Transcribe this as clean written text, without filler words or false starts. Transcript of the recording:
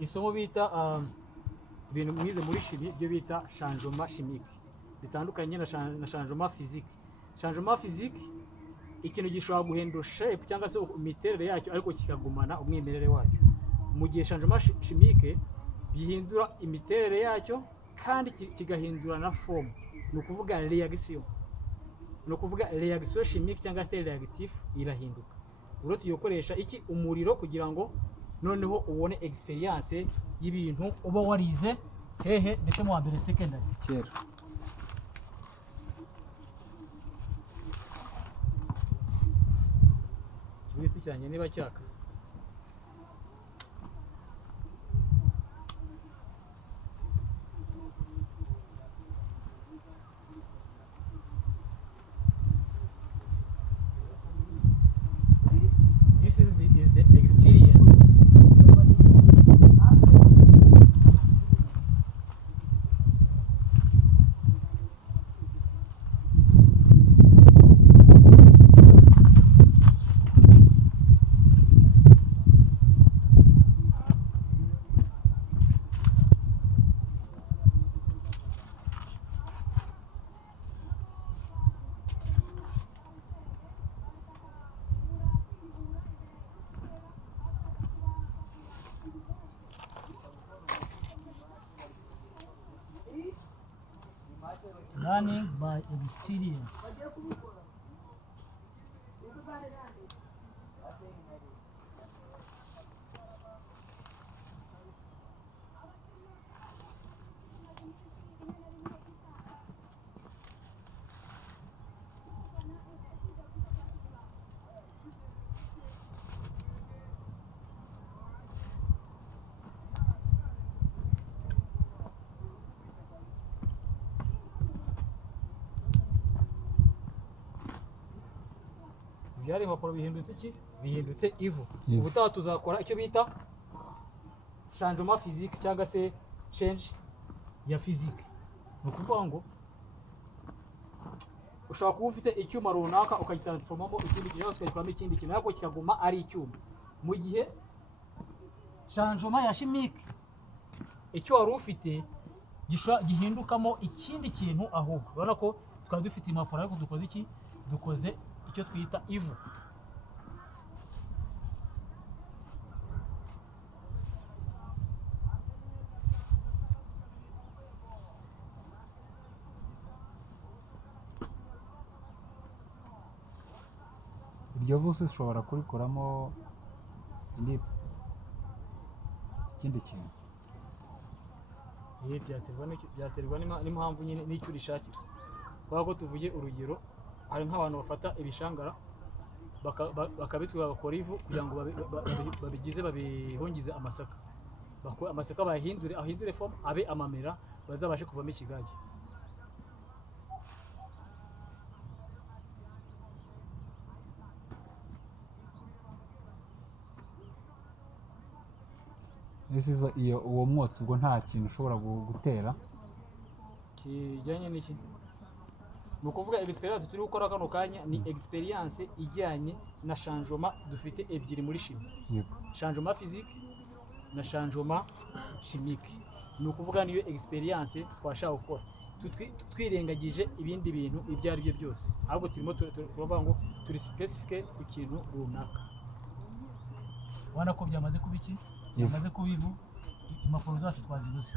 isomo bita ibintu mwize muri chimie byo bita changement chimique bitandukanye na changement physique. Changement physique ikintu gishobora guhindura shape cyangwa se imiterere yacyo ariko kikagumana umwimerere wacyo. Mu gihe changement chimique bihindura imiterere yacyo kandi kigahindura na form, ni ukuvuga reaction. Ni ukuvuga reaction chimique cyangwa se reactif irahinduka. Uro tuyokoresha iki umuriro kugira ngo noneho ubone experience y'ibintu uba warize hehe ndetse mu wa mbere secondary kera. Ibiti cyane niba cyaka. This is the experience. Learning by experience. Byari impapuro bihindutse iki? Bihindutse ivu. Ubutaha tuzakora icyo bita changement physique cyangwa se change ya physique. Ni ukuvuga ngo ushobora kuba ufite icyuma runaka ukagitransformamo ikindi kintu, ukagikoramo ikindi kintu ariko kikaguma ari icyuma. Mu gihe changement ya chimique icyo wari ufite gihindukamo ikindi kintu ahubwo. Urabona ko twari dufite impapuro ariko dukoze iki? Dukoze icyo twita ivu. Iryo vusi ushobora kurikoramo ikindi kintu. Byaterwa n'impamvu nyine n'icyo urishakira. Kubera ko tuvuye urugero, hari nk'abantu bafata ibishangara bakabitwara bakora ivu kugira ngo babigize babihungize amasaka. Amasaka ahindure form abe amamera bazabashe kuvamo ikigage. Iyo uwo mwotsi ubwo nta kintu ushobora gutera kijyanye n'iki? Ni ukuvuga experience turi gukora kano kanya ni experience ijyanye na changement dufite ebyiri muri chimie. Changement physique na changement chimique. Ni ukuvuga niyo experience twashaka gukora twirengagije ibindi bintu ibyo ari byo byose, ahubwo turimo turavuga ngo turi specifique ku kintu runaka. Wana ko byamaze kuba iki? Byamaze kuba ivu, impapuro zacu twazibuze.